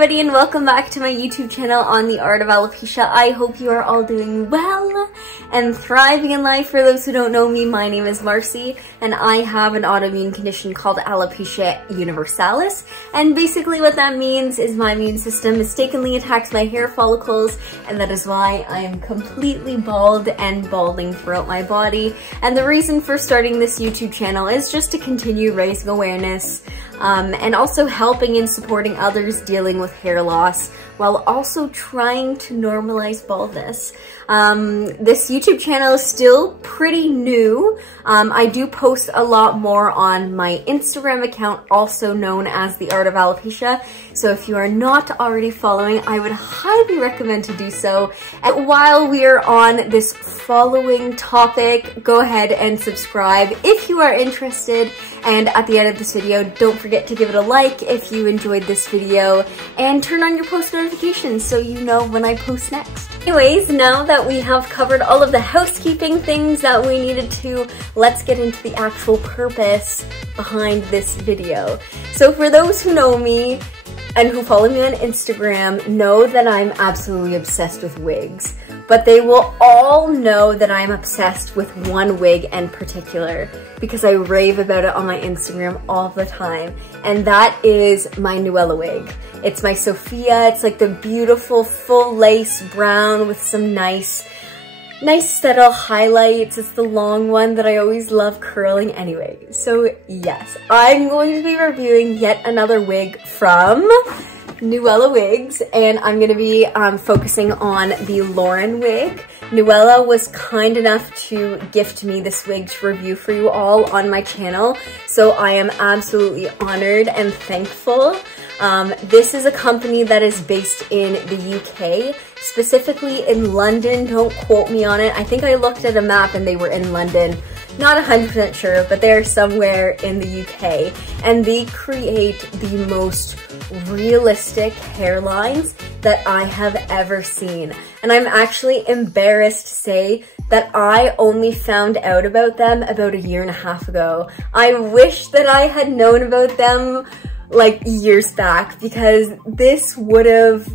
everybody, and welcome back to my YouTube channel on the Art of Alopecia. I hope you are all doing well and thriving in life. For those who don't know me, my name is Marcy, and I have an autoimmune condition called alopecia universalis. And basically what that means is my immune system mistakenly attacks my hair follicles, and that is why I am completely bald and balding throughout my body. And the reason for starting this YouTube channel is just to continue raising awareness and also helping and supporting others dealing with hair loss while also trying to normalize baldness. This YouTube channel is still pretty new. I do post a lot more on my Instagram account, also known as The Art of Alopecia. So if you are not already following, I would highly recommend to do so. And while we are on this following topic, go ahead and subscribe if you are interested. And at the end of this video, don't forget to give it a like if you enjoyed this video, and turn on your post notifications so you know when I post next. Anyways, now that we have covered all of the housekeeping things that we needed to, let's get into the actual purpose behind this video. So for those who know me and who follow me on Instagram, know that I'm absolutely obsessed with wigs. But they will all know that I'm obsessed with one wig in particular because I rave about it on my Instagram all the time. And that is my Nuola wig. It's my Sophia. It's like the beautiful full lace brown with some nice subtle highlights. It's the long one that I always love curling anyway. So yes, I'm going to be reviewing yet another wig from Nuola Wigs, and I'm going to be focusing on the Lauren wig. Nuola was kind enough to gift me this wig to review for you all on my channel, so I am absolutely honored and thankful. This is a company that is based in the UK, specifically in London. Don't quote me on it. I think I looked at a map and they were in London. Not 100% sure, but they're somewhere in the UK, and they create the most realistic hairlines that I have ever seen. And I'm actually embarrassed to say that I only found out about them about 1.5 years ago. I wish that I had known about them like years back, because this would have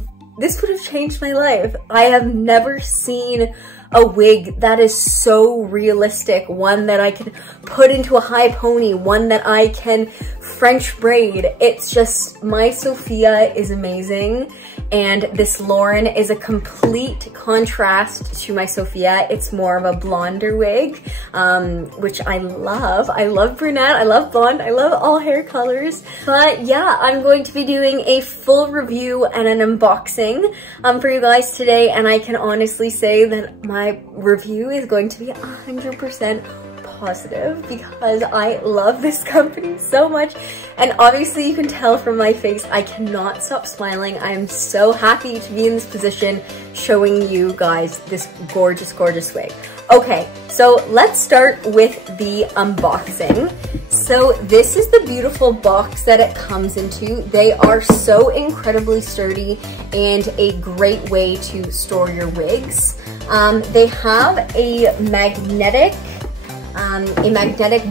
changed my life. I have never seen a wig that is so realistic, one that I can put into a high pony, one that I can French braid. It's just, my Sophia is amazing, and this Lauren is a complete contrast to my Sophia. It's more of a blonder wig, which I love. I love brunette, I love blonde, I love all hair colors. But yeah, I'm going to be doing a full review and an unboxing for you guys today, and I can honestly say that my review is going to be 100% positive because I love this company so much. And obviously you can tell from my face, I cannot stop smiling. I am so happy to be in this position showing you guys this gorgeous, gorgeous wig. Okay, so let's start with the unboxing. So this is the beautiful box that it comes into. They are so incredibly sturdy and a great way to store your wigs. They have a magnetic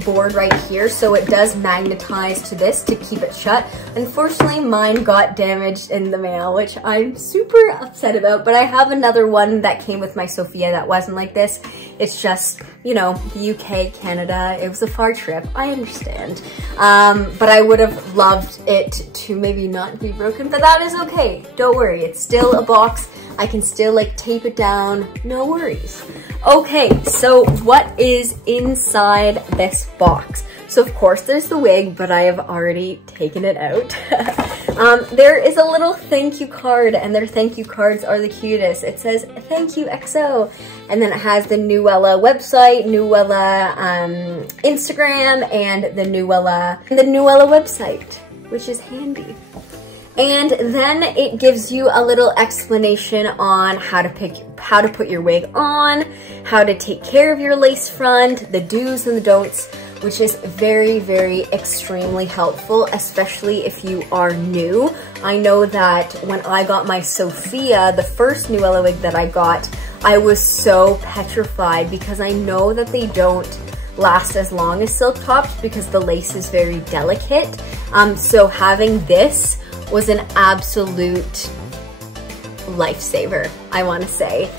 board right here, so it does magnetize to this to keep it shut. Unfortunately, mine got damaged in the mail, which I'm super upset about, but I have another one that came with my Sophia that wasn't like this. It's just, you know, the UK, Canada, it was a far trip, I understand. But I would have loved it to maybe not be broken, but that is okay. Don't worry, it's still a box. I can still like tape it down, no worries. Okay, so what is inside this box? So of course there's the wig, but I have already taken it out. There is a little thank you card, and their thank you cards are the cutest. It says, "Thank you, XO." And then it has the Nuola website, Nuola Instagram, and the Nuola website, which is handy. And then it gives you a little explanation on how to put your wig on, how to take care of your lace front, the do's and the don'ts, which is very, very extremely helpful, especially if you are new. I know that when I got my Sophia, the first Nuola wig that I got, I was so petrified because I know that they don't last as long as silk tops because the lace is very delicate. So having this was an absolute lifesaver, I want to say.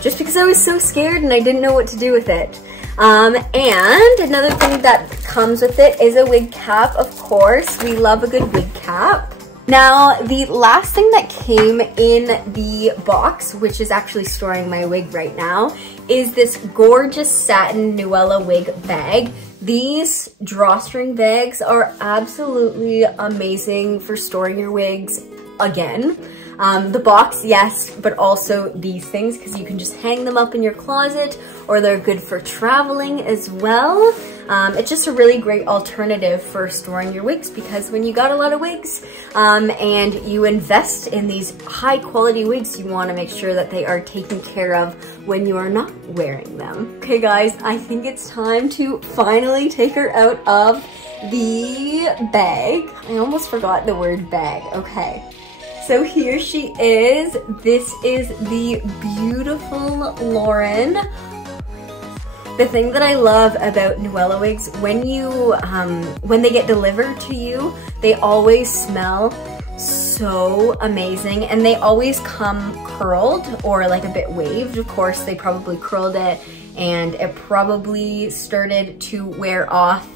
Just because I was so scared and I didn't know what to do with it. And another thing that comes with it is a wig cap, of course. We love a good wig cap. Now, the last thing that came in the box, which is actually storing my wig right now, is this gorgeous satin Nuola wig bag. These drawstring bags are absolutely amazing for storing your wigs again. The box, yes, but also these things, because you can just hang them up in your closet, or they're good for traveling as well. It's just a really great alternative for storing your wigs, because when you got a lot of wigs and you invest in these high quality wigs, you want to make sure that they are taken care of when you are not wearing them. Okay guys, I think it's time to finally take her out of the bag. I almost forgot the word bag. Okay. So here she is. This is the beautiful Lauren. The thing that I love about Nuola wigs, when they get delivered to you, they always smell so amazing, and they always come curled or like a bit waved. Of course, they probably curled it and it probably started to wear off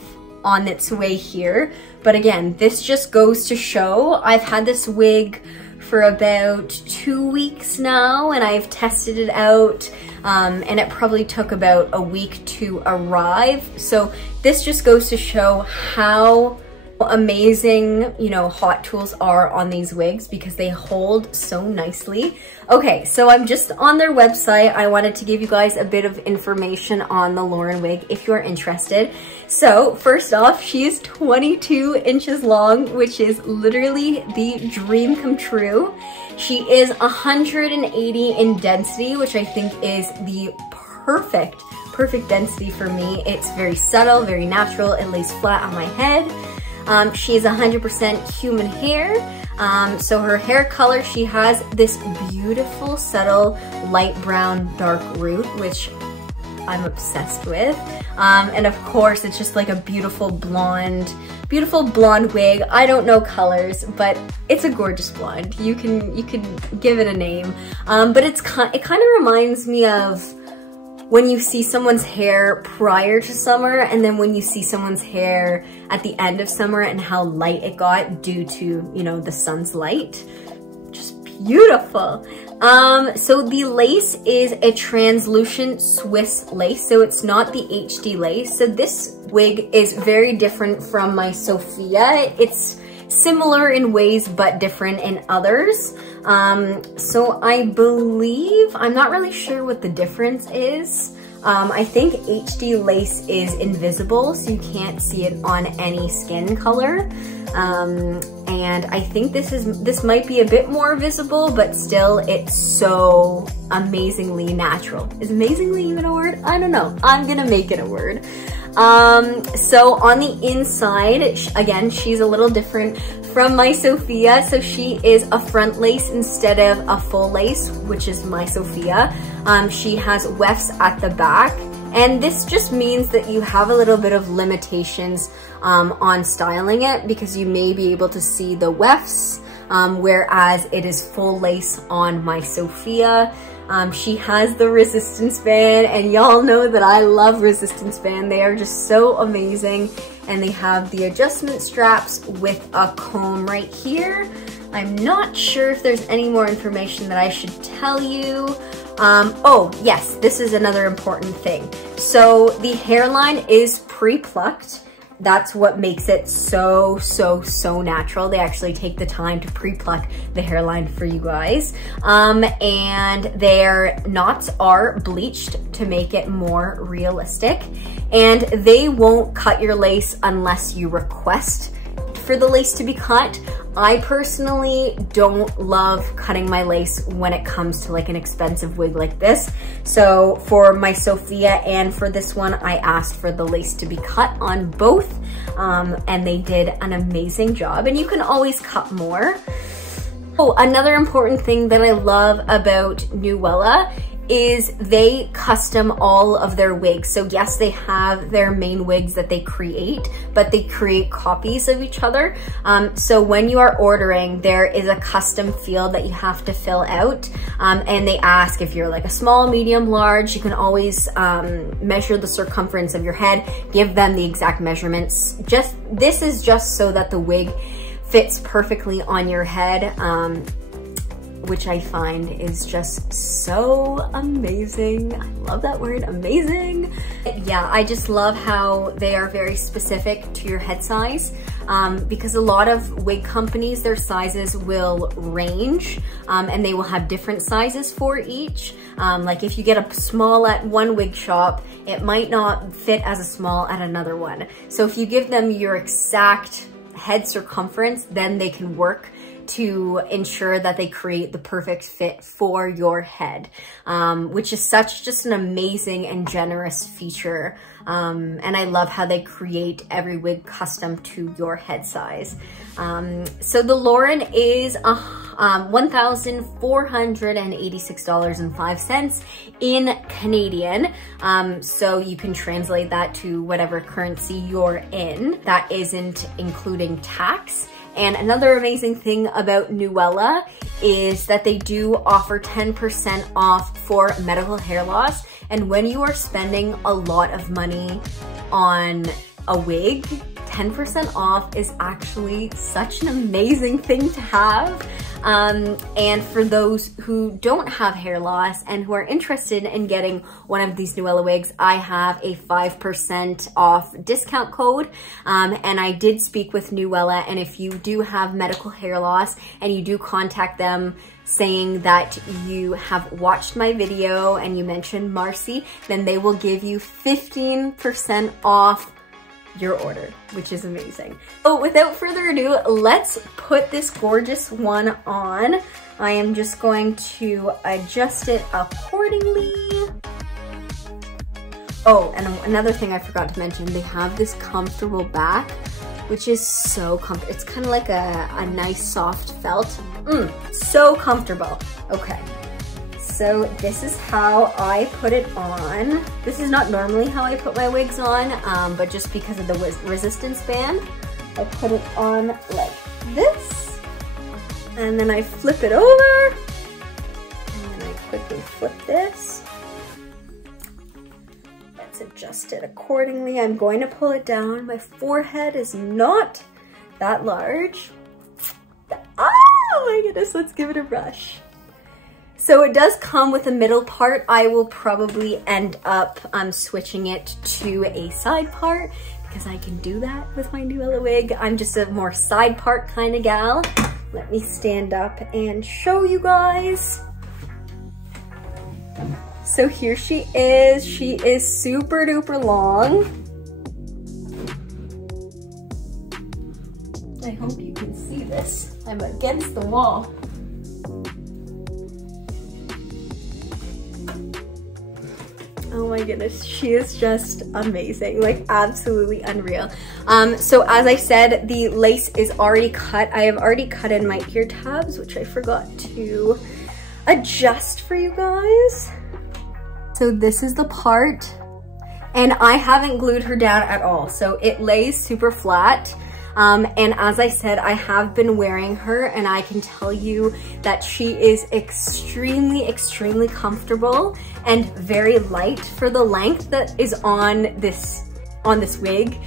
on its way here. But again, this just goes to show, I've had this wig for about 2 weeks now, and I've tested it out, and it probably took about a week to arrive. So this just goes to show how amazing, you know, Hot Tools are on these wigs, because they hold so nicely. Okay, so I'm just on their website. I wanted to give you guys a bit of information on the Lauren wig if you're interested. So first off, she is 22 inches long, which is literally the dream come true. She is 180 in density, which I think is the perfect density for me. It's very subtle, very natural. It lays flat on my head. She is 100% human hair. So her hair color, she has this beautiful, subtle, light brown, dark root, which I'm obsessed with. And of course, it's just like a beautiful blonde wig. I don't know colors, but it's a gorgeous blonde. You can give it a name. But it kind of reminds me of when you see someone's hair prior to summer, and then when you see someone's hair at the end of summer and how light it got due to, you know, the sun's light. Just beautiful. So the lace is a translucent Swiss lace, so it's not the HD lace. So this wig is very different from my Sophia. It's similar in ways, but different in others. So I believe, I'm not really sure what the difference is. I think HD lace is invisible, so you can't see it on any skin color. And I think this might be a bit more visible, but still it's so amazingly natural. Is amazingly even a word? I don't know. I'm gonna make it a word. So on the inside, again, she's a little different from my Sophia. So she is a front lace instead of a full lace, which is my Sophia. She has wefts at the back, and this just means that you have a little bit of limitations on styling it, because you may be able to see the wefts, whereas it is full lace on my Sophia. She has the resistance band, and y'all know that I love resistance band. They are just so amazing. And they have the adjustment straps with a comb right here. I'm not sure if there's any more information that I should tell you. Oh yes, this is another important thing. So the hairline is pre-plucked. That's what makes it so natural. They actually take the time to pre-pluck the hairline for you guys. And their knots are bleached to make it more realistic. And they won't cut your lace unless you request for the lace to be cut. I personally don't love cutting my lace when it comes to like an expensive wig like this. So for my Sophia and for this one, I asked for the lace to be cut on both, and they did an amazing job, and you can always cut more. Oh, another important thing that I love about Nuola is they custom all of their wigs. So yes, they have their main wigs that they create, but they create copies of each other. So when you are ordering, there is a custom field that you have to fill out. And they ask if you're like a small, medium, large. You can always measure the circumference of your head, give them the exact measurements. This is just so that the wig fits perfectly on your head, which I find is just so amazing. I love that word, amazing. Yeah, I just love how they are very specific to your head size, because a lot of wig companies, their sizes will range, and they will have different sizes for each. Like if you get a small at one wig shop, it might not fit as a small at another one. So if you give them your exact head circumference, then they can work to ensure that they create the perfect fit for your head, which is just an amazing and generous feature. And I love how they create every wig custom to your head size. So the Lauren is $1,486.05 in Canadian. So you can translate that to whatever currency you're in. That isn't including tax. And another amazing thing about Nuola is that they do offer 10% off for medical hair loss. And when you are spending a lot of money on a wig, 10% off is actually such an amazing thing to have. And for those who don't have hair loss and who are interested in getting one of these Nuola wigs, I have a 5% off discount code. And I did speak with Nuola, and if you do have medical hair loss and you do contact them saying that you have watched my video and you mentioned Marcy, then they will give you 15% off your order, which is amazing. So without further ado, let's put this gorgeous one on. I am just going to adjust it accordingly. Oh, and another thing I forgot to mention, they have this comfortable back, which is so comfortable. It's kind of like a nice soft felt. So comfortable. Okay. So this is how I put it on. This is not normally how I put my wigs on, but just because of the resistance band, I put it on like this, and then I flip it over, and then I quickly flip this. Let's adjust it accordingly. I'm going to pull it down. My forehead is not that large. Oh my goodness, let's give it a brush. So it does come with a middle part. I will probably end up switching it to a side part because I can do that with my Nuola wig. I'm just a more side part kind of gal. Let me stand up and show you guys. So here she is. She is super duper long. I hope you can see this. I'm against the wall. Oh my goodness, she is just amazing, like absolutely unreal. So as I said, the lace is already cut. I have already cut in my ear tabs, which I forgot to adjust for you guys. So this is the part, and I haven't glued her down at all. So it lays super flat. And as I said, I have been wearing her, and I can tell you that she is extremely, extremely comfortable and very light for the length that is on this wig.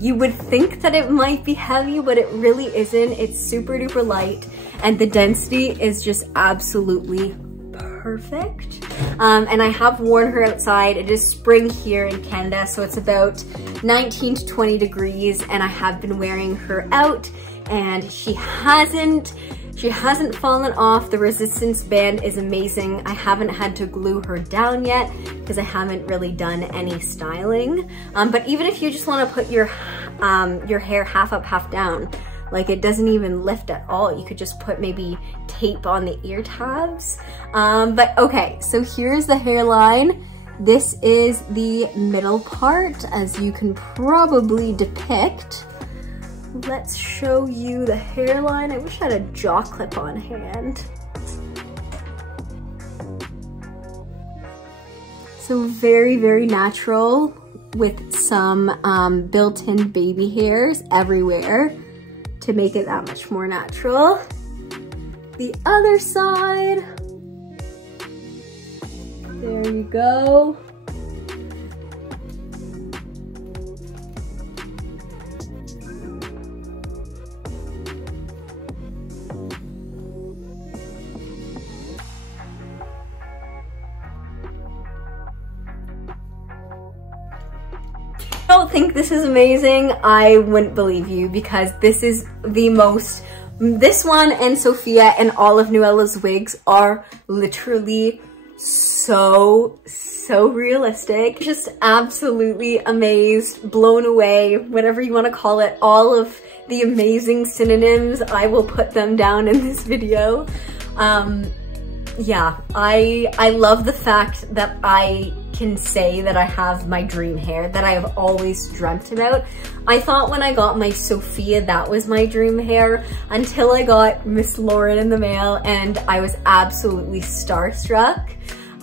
You would think that it might be heavy, but it really isn't. It's super duper light, and the density is just absolutely perfect. And I have worn her outside. It is spring here in Canada, so it's about 19 to 20 degrees, and I have been wearing her out, and she hasn't fallen off. The resistance band is amazing. I haven't had to glue her down yet because I haven't really done any styling. But even if you just want to put your hair half up, half down, like it doesn't even lift at all. You could just put maybe tape on the ear tabs. But okay, so here's the hairline. This is the middle part, as you can probably depict. Let's show you the hairline. I wish I had a jaw clip on hand. So very, very natural with some built-in baby hairs everywhere to make it that much more natural. The other side. There you go. Don't think this is amazing, I wouldn't believe you, because this is the most, this one and Sophia and all of Nuola's wigs are literally so realistic. Just absolutely amazed, blown away, whatever you want to call it. All of the amazing synonyms, I will put them down in this video. Yeah, I love the fact that I can say that I have my dream hair that I have always dreamt about. I thought when I got my Sophia that was my dream hair until I got Miss Lauren in the mail and I was absolutely starstruck.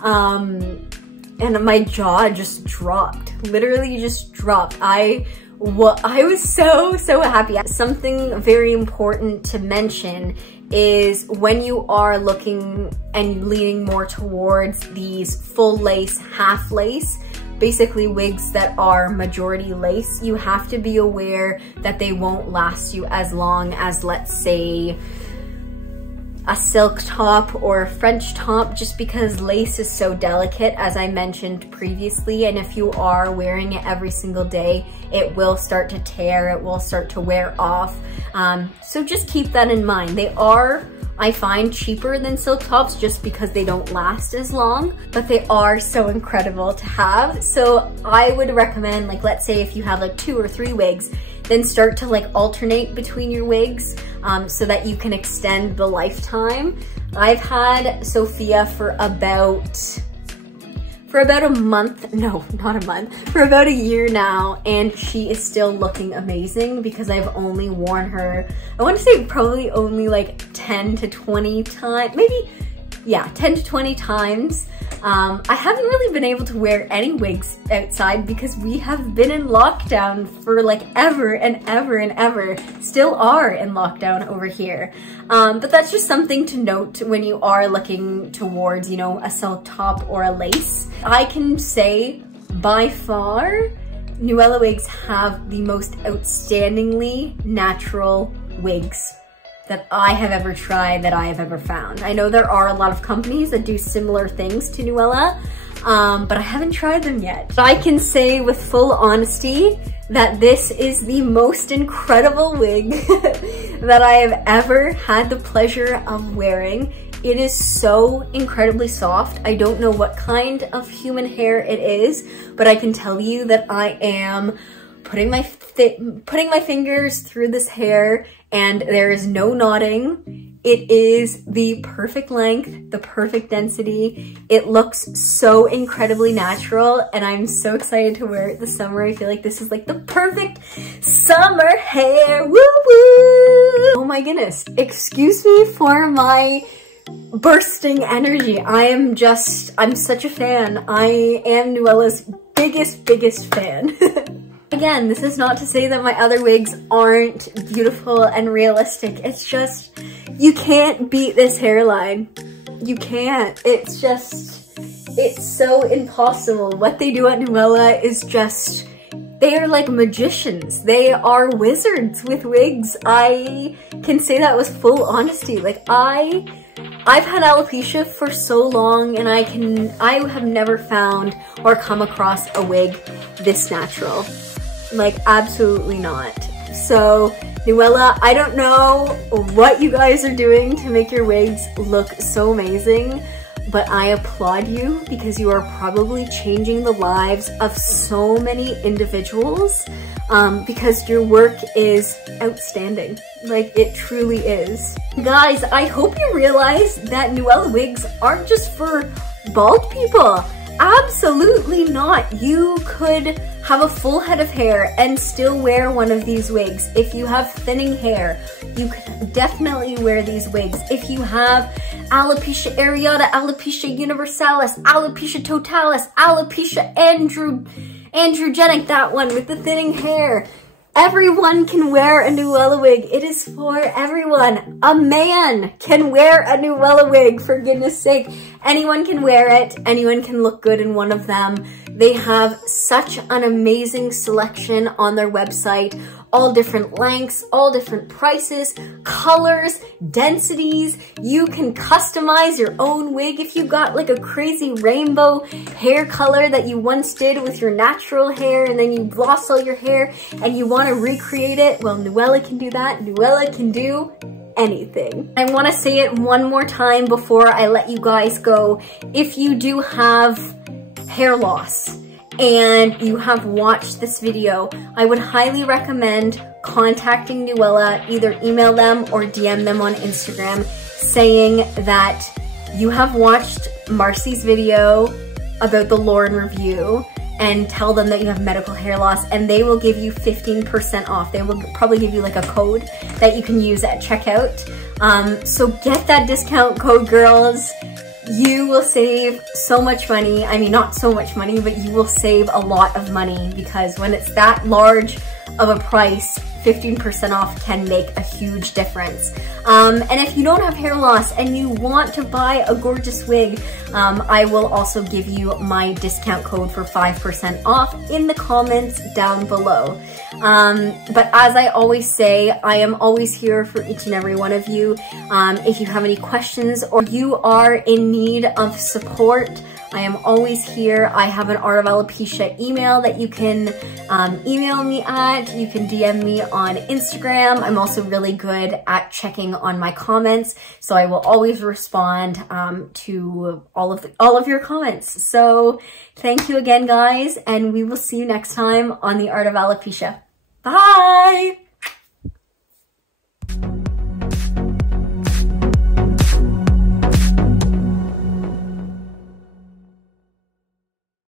And my jaw just dropped, literally just dropped. I was so happy. Something very important to mention is when you are looking and leaning more towards these full lace, half lace, basically wigs that are majority lace, you have to be aware that they won't last you as long as, let's say, a silk top or a French top, just because lace is so delicate, as I mentioned previously, and if you are wearing it every single day, it will start to tear, it will start to wear off. So just keep that in mind. They are, I find, cheaper than silk tops just because they don't last as long, but they are so incredible to have. So I would recommend, like, let's say if you have like 2 or 3 wigs, then start to like alternate between your wigs so that you can extend the lifetime. I've had Sophia for about a month, no, not a month, for about a year now, and she is still looking amazing because I've only worn her, I want to say probably only like 10 to 20 times, maybe, yeah, 10 to 20 times. I haven't really been able to wear any wigs outside because we have been in lockdown for like ever and ever and ever, still are in lockdown over here. But that's just something to note when you are looking towards, you know, a silk top or a lace. I can say by far, Nuola wigs have the most outstandingly natural wigs that I have ever tried, that I have ever found. I know there are a lot of companies that do similar things to Nuola, but I haven't tried them yet. But I can say with full honesty that this is the most incredible wig that I have ever had the pleasure of wearing. It is so incredibly soft. I don't know what kind of human hair it is, but I can tell you that I am putting my fingers through this hair and there is no knotting. It is the perfect length, the perfect density. It looks so incredibly natural and I'm so excited to wear it this summer. I feel like this is like the perfect summer hair, woo woo! Oh my goodness, excuse me for my bursting energy. I'm such a fan. I am Nuola's biggest fan. Again, this is not to say that my other wigs aren't beautiful and realistic. It's just, you can't beat this hairline. You can't. It's just, it's so impossible. What they do at Nuola is just, they are like magicians. They are wizards with wigs. I can say that with full honesty. Like I've had alopecia for so long and I have never found or come across a wig this natural. Like, absolutely not. So, Nuola, I don't know what you guys are doing to make your wigs look so amazing, but I applaud you because you are probably changing the lives of so many individuals because your work is outstanding. Like, it truly is. Guys, I hope you realize that Nuola wigs aren't just for bald people. Absolutely not. You could have a full head of hair and still wear one of these wigs. If you have thinning hair, you can definitely wear these wigs. If you have alopecia areata, alopecia universalis, alopecia totalis, alopecia androgenic, that one with the thinning hair, everyone can wear a Nuola wig. It is for everyone. A man can wear a Nuola wig, for goodness sake. Anyone can wear it. Anyone can look good in one of them. They have such an amazing selection on their website. All different lengths, all different prices, colors, densities. You can customize your own wig. If you got like a crazy rainbow hair color that you once did with your natural hair and then you lost all your hair and you want to recreate it, well, Nuola can do that. Nuola can do anything. I want to say it one more time before I let you guys go. If you do have hair loss and you have watched this video, I would highly recommend contacting Nuola. Either email them or DM them on Instagram saying that you have watched Marcy's video about the Lauren review, and tell them that you have medical hair loss, and they will give you 15% off. They will probably give you like a code that you can use at checkout. So get that discount code, girls. You will save so much money. I mean, not so much money, but you will save a lot of money, because when it's that large of a price, 15% off can make a huge difference. And if you don't have hair loss and you want to buy a gorgeous wig, I will also give you my discount code for 5% off in the comments down below. But as I always say, I am always here for each and every one of you. If you have any questions or you are in need of support, I am always here. I have an Art of Alopecia email that you can email me at. You can DM me on Instagram. I'm also really good at checking on my comments, so I will always respond to all of your comments. So thank you again, guys, and we will see you next time on the Art of Alopecia. Bye!